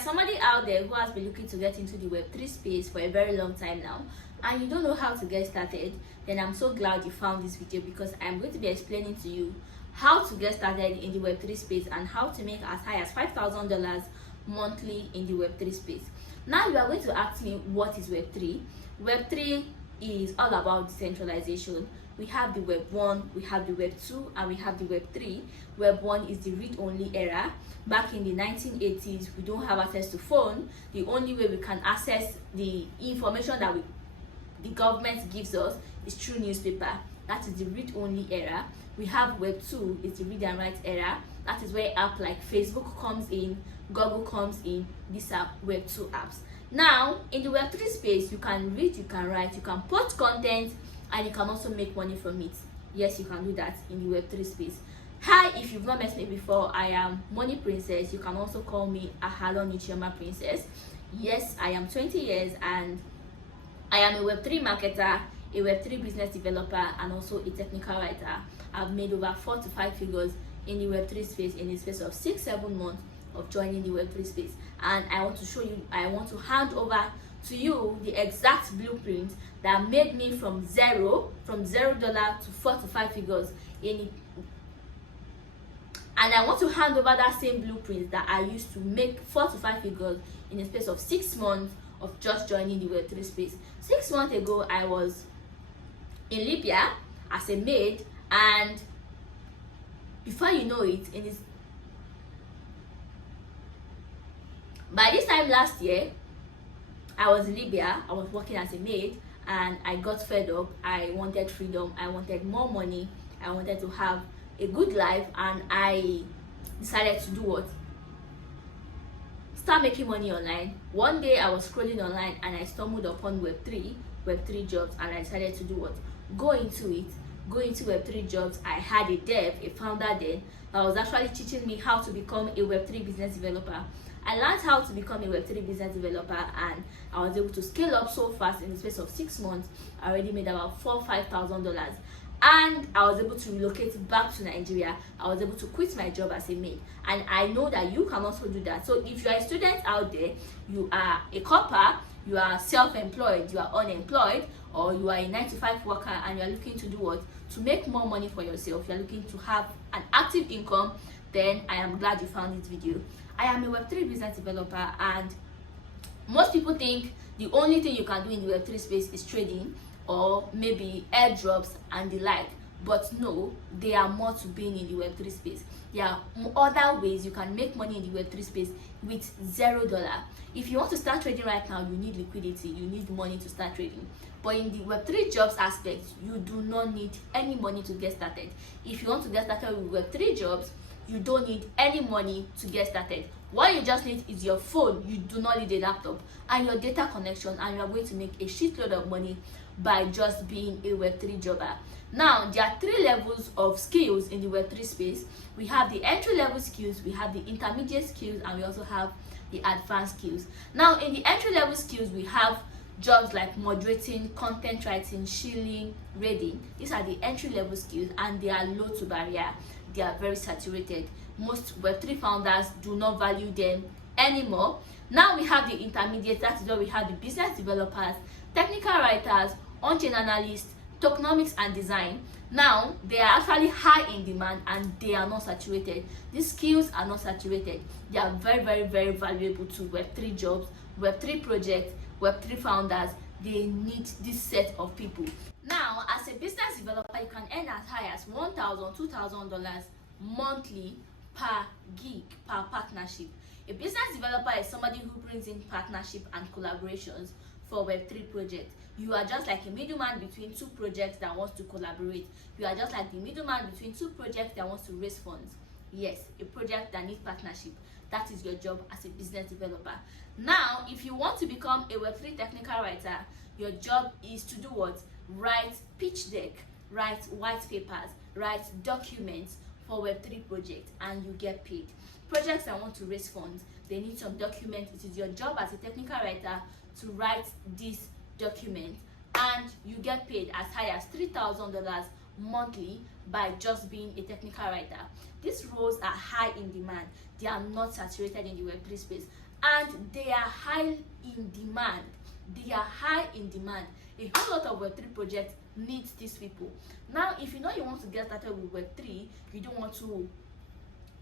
somebody out there who has been looking to get into the Web3 space for a very long time now, and you don't know how to get started, then I'm so glad you found this video, because I'm going to be explaining to you how to get started in the Web3 space and how to make as high as $5,000 monthly in the Web3 space. Now you are going to ask me, what is Web3? Web3 is all about decentralization. We have the Web 1, we have the Web 2, and we have the Web 3. Web 1 is the read-only era. Back in the 1980s, we don't have access to phone. The only way we can access the information that the government gives us is through newspaper. That is the read-only era. We have Web 2, it's the read and write era. That is where apps like Facebook comes in, Google comes in. These are Web 2 apps. Now, in the Web 3 space, you can read, you can write, you can post content, and you can also make money from it. Yes, you can do that in the Web3 space. Hi, if you've not met me before, I am Money Princess. You can also call me Ahalon Nichioma Princess. Yes, I am 20 years and I am a Web3 marketer, a Web3 business developer, and also a technical writer. I've made over 4 to 5 figures in the Web3 space in the space of 6-7 months of joining the Web3 space. And I want to show you, I want to hand over to you the exact blueprint that made me from $0 to 4 to 5 figures in it. And I want to hand over that same blueprint that I used to make 4 to 5 figures in the space of 6 months of just joining the Web3 space. 6 months ago, I was in Libya as a maid, and before you know it, by this time last year, I was in Libya, I was working as a maid, and I got fed up. I wanted freedom, I wanted more money, I wanted to have a good life, and I decided to do what? Start making money online. One day I was scrolling online and I stumbled upon Web3 jobs, and I decided to do what? Go into it. Go into Web3 jobs. I had a dev, a founder then, that was actually teaching me how to become a Web3 business developer. I learned how to become a Web3 business developer, and I was able to scale up so fast in the space of 6 months. I already made about $4,000-$5,000, and I was able to relocate back to Nigeria. I was able to quit my job as a maid, and I know that you can also do that. So if you are a student out there, you are a copper, you are self-employed, you are unemployed, or you are a 9-to-5 worker and you are looking to do what? To make more money for yourself, you are looking to have an active income, then I am glad you found this video. I am a Web3 business developer, and most people think the only thing you can do in the Web3 space is trading or maybe airdrops and the like. But no, there are more to being in the Web3 space. There are other ways you can make money in the Web3 space with $0. If you want to start trading right now, you need liquidity, you need money to start trading. But in the Web3 jobs aspect, you do not need any money to get started. If you want to get started with Web3 jobs, you don't need any money to get started. What you just need is your phone. You do not need a laptop and your data connection, and you are going to make a shitload of money by just being a Web3 jobber. Now, there are 3 levels of skills in the Web3 space. We have the entry-level skills, we have the intermediate skills, and we also have the advanced skills. Now, in the entry-level skills, we have jobs like moderating, content writing, shilling, raiding. These are the entry-level skills, and they are low to barrier. They are very saturated. Most Web3 founders do not value them anymore. Now we have the intermediate. That is where we have the business developers, technical writers, on-chain analysts, tokenomics, and design. Now they are actually high in demand and they are not saturated. These skills are not saturated. They are very valuable to Web3 jobs, Web3 projects, Web3 founders. They need this set of people. Now, as a business developer, you can earn as high as $1,000, $2,000 monthly per gig, per partnership. A business developer is somebody who brings in partnership and collaborations for Web3 projects. You are just like a middleman between 2 projects that wants to collaborate. You are just like the middleman between 2 projects that wants to raise funds. Yes, a project that needs partnership. That is your job as a business developer. Now, if you want to become a Web3 technical writer, your job is to do what? Write pitch deck, write white papers, write documents for Web3 projects, and you get paid. Projects that want to raise funds, they need some documents. It is your job as a technical writer to write this document, and you get paid as high as $3,000 monthly by just being a technical writer. These roles are high in demand. They are not saturated in the Web3 space. and they are high in demand. They are high in demand. A whole lot of web3 projects needs these people. Now if you know you want to get started with web3, you don't want to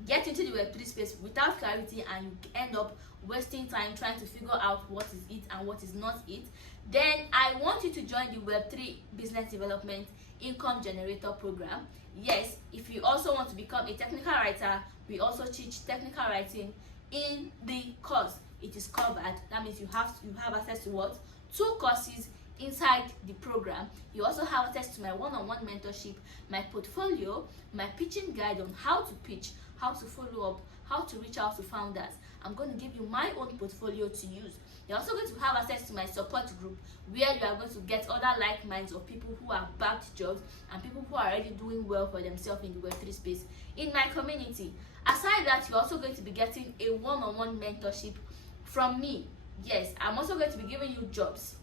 get into the web3 space without clarity, and you end up wasting time trying to figure out what is it and what is not it, then I want you to join the web3 business development income generator program. Yes, if you also want to become a technical writer, we also teach technical writing in the course. It is covered. That means you have access to what? 2 courses inside the program. You also have access to my one-on-one mentorship, my portfolio, my pitching guide on how to pitch, how to follow up, how to reach out to founders. I'm going to give you my own portfolio to use. You're also going to have access to my support group, where you are going to get other like minds of people who have backed jobs and people who are already doing well for themselves in the web3 space in my community. Aside that, you're also going to be getting a one-on-one mentorship from me. Yes, I'm also going to be giving you jobs.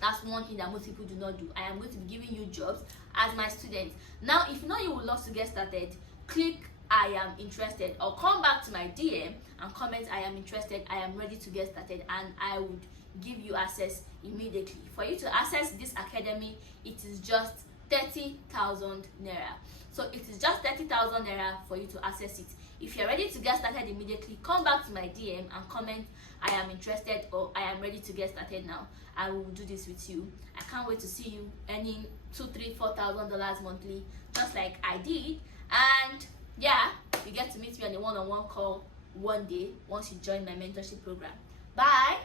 That's one thing that most people do not do. I am going to be giving you jobs as my student. Now, if you know you would love to get started, click I am interested, or come back to my DM and comment I am interested, I am ready to get started, and I would give you access immediately. For you to access this academy, it is just 30,000 naira. So it is just 30,000 naira for you to access it. If you're ready to get started immediately, come back to my DM and comment I am interested or I am ready to get started now. I will do this with you. I can't wait to see you earning $2,000, $3,000, $4,000 monthly, just like I did. And yeah, you get to meet me on a one-on-one call one day once you join my mentorship program. Bye.